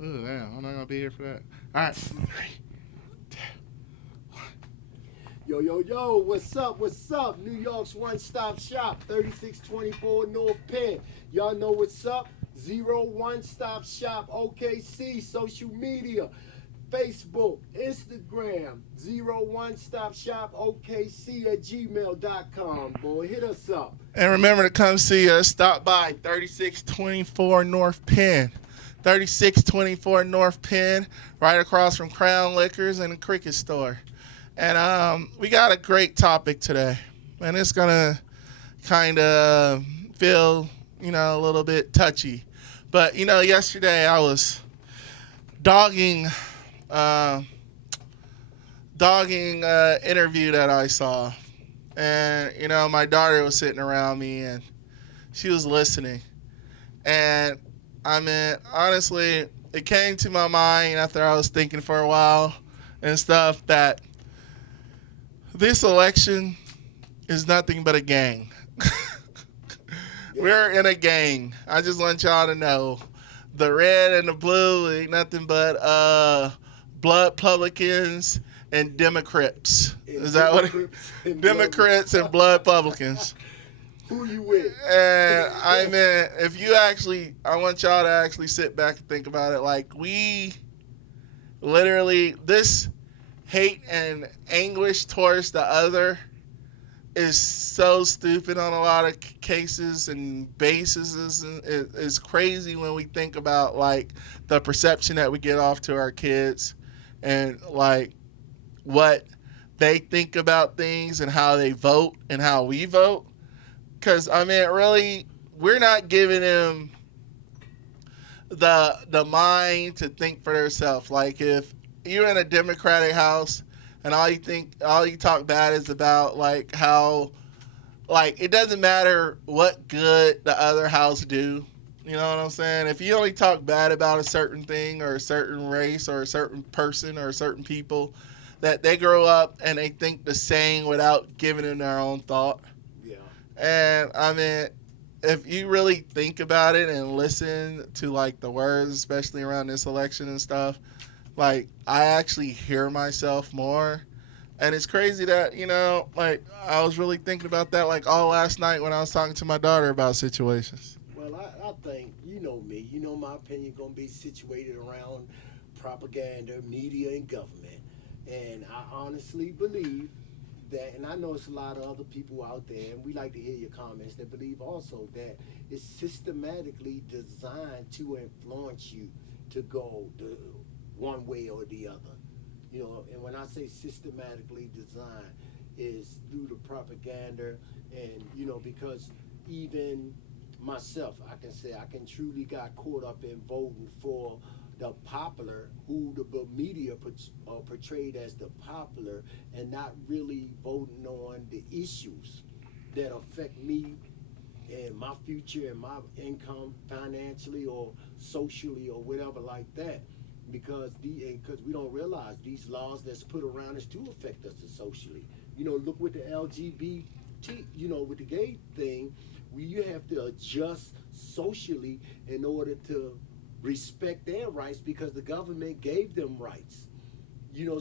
Ooh, damn, I'm not gonna be here for that. All right. Yo, yo, yo, what's up? What's up? New York's one stop shop, 3624 North Penn. Y'all know what's up? Zero One Stop Shop, OKC, social media, Facebook, Instagram, Zero One Stop Shop, OKC at gmail.com. Boy, hit us up. And remember to come see us. Stop by 3624 North Penn. 3624 North Penn, right across from Crown Liquors and the Cricket Store. And we got a great topic today. And it's going to kind of feel, a little bit touchy. But, yesterday I was dogging interview that I saw. And, my daughter was sitting around me and she was listening. And, honestly, it came to my mind after I was thinking for a while and stuff that this election is nothing but a gang. We're in a gang. I just want y'all to know. The red and the blue ain't nothing but blood publicans and Democrats. Is that what it? Democrats and blood publicans. Who you with? And I want y'all to actually sit back and think about it. Like, we literally, this hate and anguish towards the other is so stupid on a lot of cases and bases. It's crazy when we think about, like, the perception that we get off to our kids and, like, what they think about things and how they vote and how we vote. Because, really, we're not giving them the mind to think for themselves. Like, if you're in a Democratic house and all you talk bad is about, like, how, like, it doesn't matter what good the other house do. You know what I'm saying? If you only talk bad about a certain thing or a certain race or a certain person or certain people, that they grow up and they think the same without giving them their own thought. Yeah. And if you really think about it and listen to, like, the words, especially around this election and stuff, like, I actually hear myself more. And it's crazy that, like, I was really thinking about that, like, all last night when I was talking to my daughter about situations. Well, I think, you know me, my opinion going to be situated around propaganda, media, and government. And I honestly believe that, and I know it's a lot of other people out there, and we like to hear your comments, that believe also that it's systematically designed to influence you to go the one way or the other. And when I say systematically designed, is through the propaganda, and because even myself, I can say I can truly got caught up in voting for the popular, who the media portrayed as the popular, and not really voting on the issues that affect me and my future and my income financially or socially or whatever like that. Because we don't realize these laws that's put around us to affect us socially. Look with the LGBT, with the gay thing, you have to adjust socially in order to respect their rights because the government gave them rights.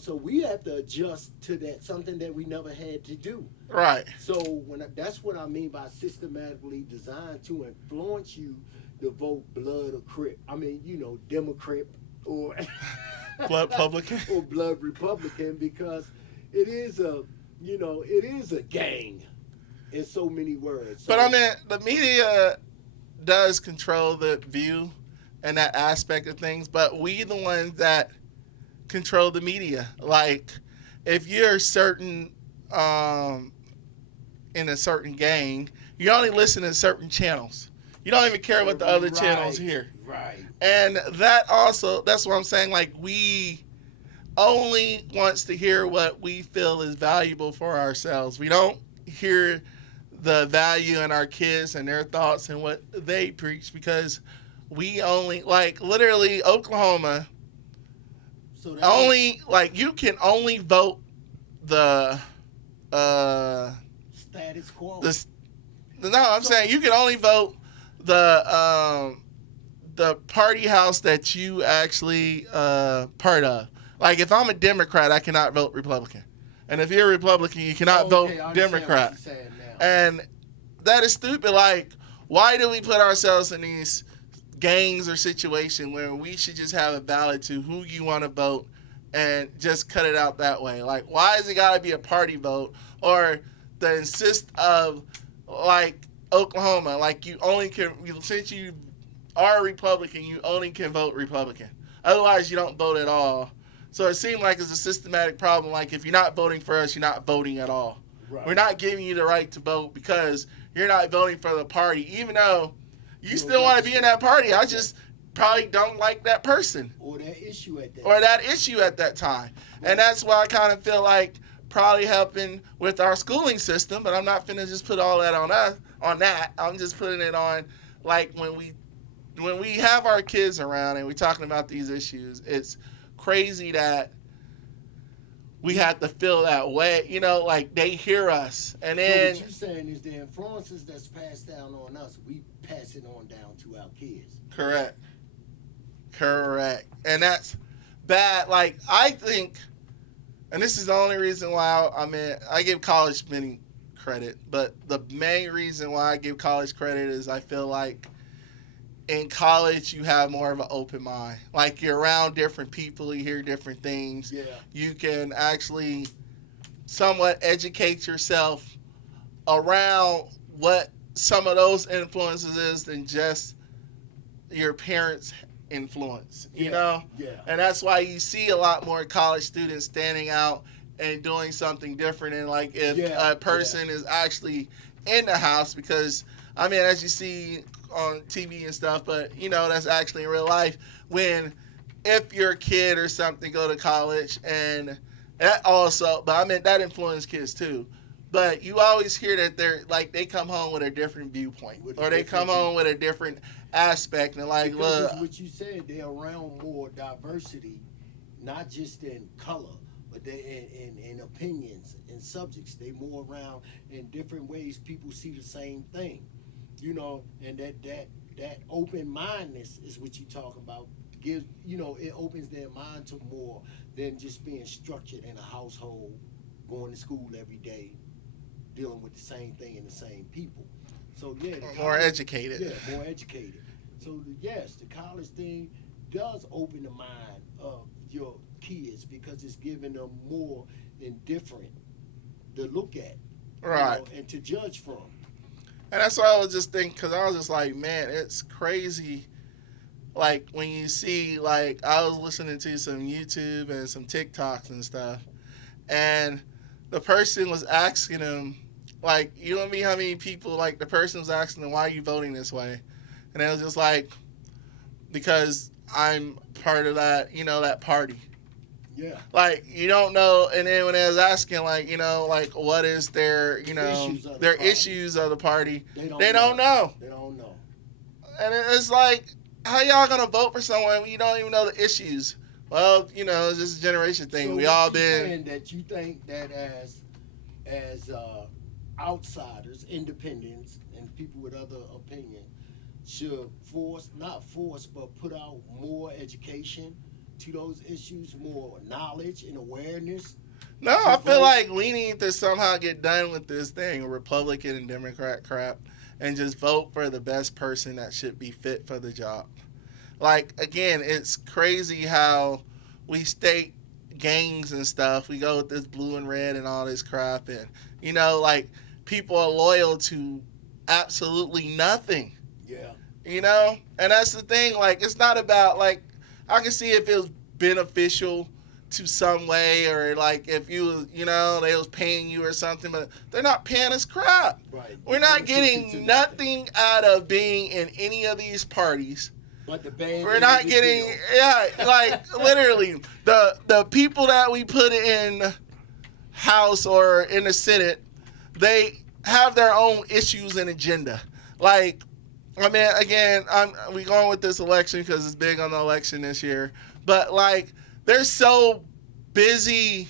So we have to adjust to that, something that we never had to do. Right. So that's what I mean by systematically designed to influence you to vote blood or crip. Democrat or Blood publican. or blood Republican, because it is a gang in so many words. So, But the media does control the view and that aspect of things, but we the ones that control the media. Like, if you're certain in a certain gang, you only listen to certain channels. You don't even care what the other channels hear. Right. And that's what I'm saying. Like, we only wants to hear what we feel is valuable for ourselves. We don't hear the value in our kids and their thoughts and what they preach, because we only, like, literally Oklahoma, So only, like, you can only vote the status quo. the no, I'm saying you can only vote the the party house that you actually part of. Like if I'm a Democrat, I cannot vote Republican, and if you're a Republican, you cannot vote I understand Democrat. what you're saying now. And that is stupid. Like, why do we put ourselves in these gangs or situation where we should just have a ballot to who you want to vote and just cut it out that way? Like, why has it got to be a party vote or the insist of like Oklahoma? Like, you only can, since you are a Republican, you only can vote Republican. Otherwise, you don't vote at all. So it seemed like it's a systematic problem. Like, if you're not voting for us, you're not voting at all. Right. We're not giving you the right to vote because you're not voting for the party, even though you still want to be in that party. I just probably don't like that person Or that issue at that or that issue at that time. And that's why I kind of feel like probably helping with our schooling system, but I'm not finna just put all that on us, on that. I'm just putting it on like when we have our kids around and we're talking about these issues, it's crazy that we have to feel that way, you know, like they hear us. And then so what you're saying is the influences that's passed down on us, we pass it on down to our kids. Correct. And that's bad. Like, I think, and this is the only reason why I give college many credit, but the main reason why I give college credit is I feel like in college you have more of an open mind. Like, you're around different people, you hear different things. Yeah. You can actually somewhat educate yourself around what some of those influences is than just your parents' influence, you know? Yeah. And that's why you see a lot more college students standing out and doing something different. And like if a person is actually in the house, because I mean, as you see on TV and stuff, but you know, that's actually in real life. When if your kid or something go to college, and that also, but I mean, that influences kids too. But you always hear that they're like, they come home with a different viewpoint, or they come home with a different aspect, and like, because look, it's what you said, they're around more diversity, not just in color, but they in opinions and subjects. They more around in different ways. People see the same thing, you know, and that open mindedness is what you talk about. Gives, you know, it opens their mind to more than just being structured in a household, going to school every day, dealing with the same thing and the same people. So yeah, more educated. Yeah, more educated. So yes, the college thing does open the mind of your kids because it's giving them more and different to look at, Right, you know, and to judge from. And that's why I was just thinking, because I was just like, man, it's crazy. Like, when you see, like, I was listening to some YouTube and some TikToks and stuff, and the person was asking him, like, you know what I mean, how many people, like, the person was asking them, why are you voting this way? And it was just like, because I'm part of that, you know, that party. Yeah. Like, you don't know, and then when I was asking, like, you know, like, what is their, you know, their issues of the party, they don't know. They don't know. And it's like, how y'all gonna vote for someone when you don't even know the issues? Well, you know, it's just a generation thing. So We all saying that you think that as outsiders, independents, and people with other opinion should not force, but put out more education to those issues, more knowledge and awareness. No, I feel like we need to somehow get done with this thing, Republican and Democrat crap, and just vote for the best person that should be fit for the job. Like, again, it's crazy how we state gangs and stuff. We go with this blue and red and all this crap, and, you know, like, people are loyal to absolutely nothing. Yeah. You know? And that's the thing, like, it's not about, like, I can see if it was beneficial to some way, or like if you know, they was paying you or something, but they're not paying us crap. Right. We're not getting nothing out of being in any of these parties. But the band, we're not getting, like literally the people that we put in House or in the Senate, they have their own issues and agenda. Like, I mean, again, we going with this election because it's big on the election this year. But, like, they're so busy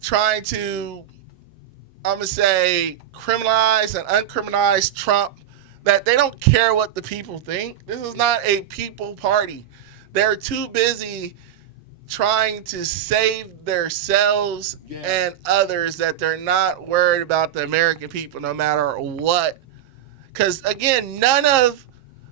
trying to, I'm going to say, criminalize and uncriminalize Trump that they don't care what the people think. This is not a people party. They're too busy trying to save themselves and others that they're not worried about the American people no matter what. Because, again, none of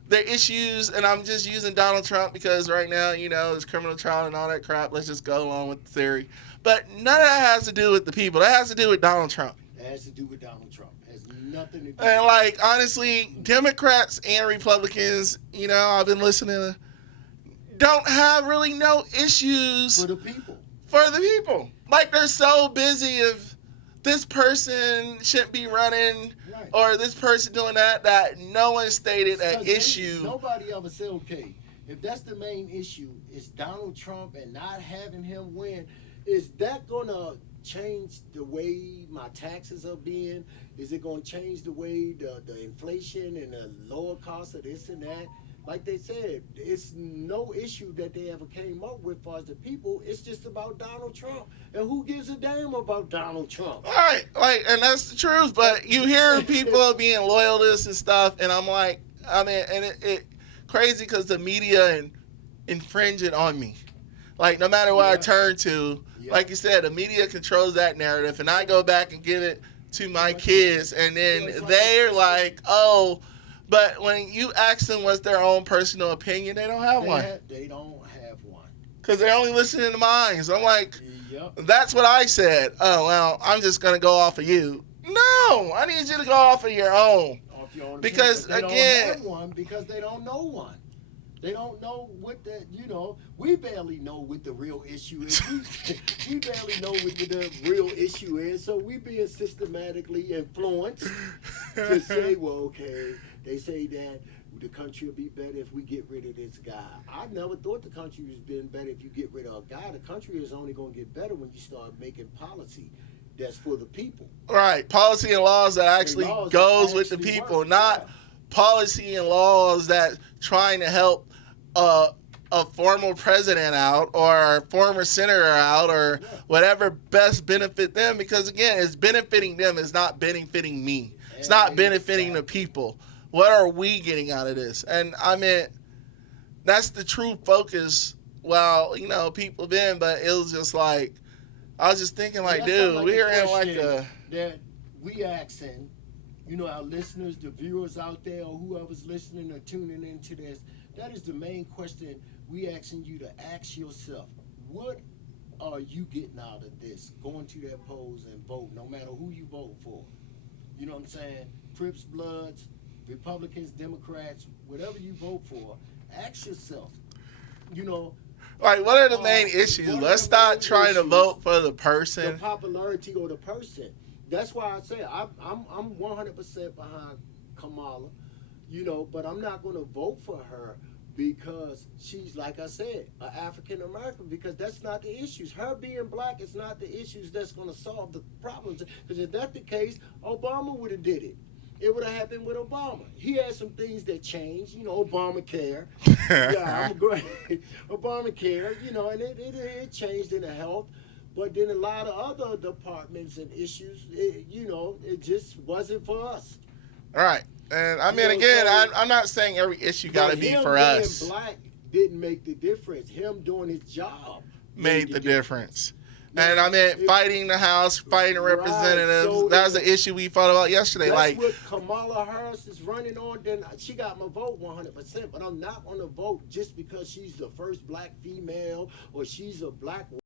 the issues, and I'm just using Donald Trump because right now, there's criminal trial and all that crap. Let's just go along with the theory. But none of that has to do with the people. That has to do with Donald Trump. It has to do with Donald Trump. It has nothing to do and, like, honestly, Democrats and Republicans, I've been listening, don't have really no issues for the people. Like, they're so busy if this person shouldn't be running or this person doing that no one stated an issue. Nobody ever said, okay, if that's the main issue, is Donald Trump and not having him win, is that going to change the way my taxes are being? Is it going to change the way the inflation and the lower cost of this and that? Like they said, it's no issue that they ever came up with for the people. It's just about Donald Trump. And who gives a damn about Donald Trump? All right, and that's the truth. But you hear people being loyal to this and stuff, and I'm like, and it crazy because the media infringe it on me. Like, no matter what I turn to, like you said, the media controls that narrative, and I go back and give it to my kids, and then they're like, oh. But when you ask them what's their own personal opinion, they don't have one. They don't have one. Because they're only listening to mine. So I'm like, that's what I said. Oh, well, I'm just going to go off of you. No, I need you to go off of your own. Because, they again. don't have one because they don't know one. They don't know what we barely know what the real issue is. We barely know what the real issue is. So we being systematically influenced to say, well, okay, they say that the country will be better if we get rid of this guy. I never thought the country was being better if you get rid of a guy. The country is only going to get better when you start making policy that's for the people. Right, policy and laws that actually goes with the people, not policy and laws that trying to help a former president out or a former senator out or whatever best benefit them, because again, it's benefiting them, it's not benefiting me. It's not benefiting the people. What are we getting out of this? And I mean, that's the true focus. Well, people been, but it was just like, I was just thinking like, dude, we're in like a... that we asking, our listeners, the viewers out there, or whoever's listening or tuning into this, that is the main question we asking you to ask yourself. What are you getting out of this? Going to that polls and vote, no matter who you vote for. You know what I'm saying? Crips, Bloods, Republicans, Democrats, whatever you vote for, ask yourself, Like, what are the main issues? Let's stop trying to vote for the person. The popularity of the person. That's why I say I'm 100% behind Kamala, but I'm not going to vote for her because she's, like I said, an African American, because that's not the issues. Her being black is not the issues that's going to solve the problems. Because if that's the case, Obama would have did it. It would have happened with Obama. He had some things that changed, Obamacare. I'm great. Obamacare, and it changed in the health. But then a lot of other departments and issues, it just wasn't for us. All right. And I mean, again, I'm not saying every issue got to be for us. Him being black didn't make the difference. Him doing his job made the difference. And I mean, fighting the House, fighting the representatives, so that was the issue we fought about yesterday. That's what Kamala Harris is running on. Then she got my vote 100%, but I'm not going to vote just because she's the first black female or she's a black woman.